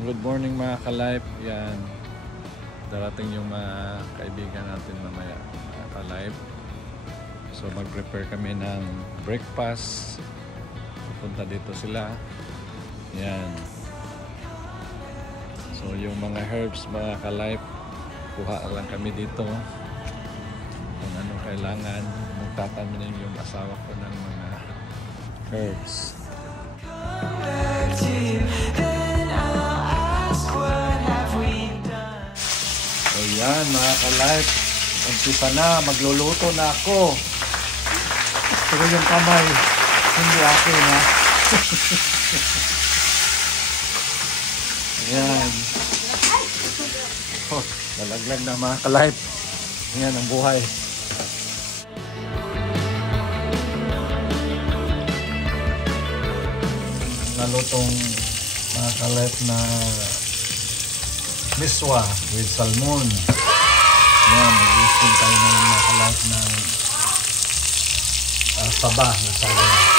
Good morning mga ka-life. Yan. Darating yung mga kaibigan natin mamaya mga ka-life. So mag-prepare kami ng breakfast. Pupunta dito sila. Yan. So yung mga herbs mga ka-life, kuha lang kami dito. Kung anong kailangan. Magtatamin yung asawa ko ng mga herbs. Ayan mga ka-life, umpisa na, magluluto na ako. Pero yung kamay, hindi akin ha. Ayan. Oh, nalaglag na mga ka-life. Ayan ang buhay. Nalutong mga ka-life na miswa with salmon. Ayan, mag-isip tayo ng mga ka-life ng saba na sabi.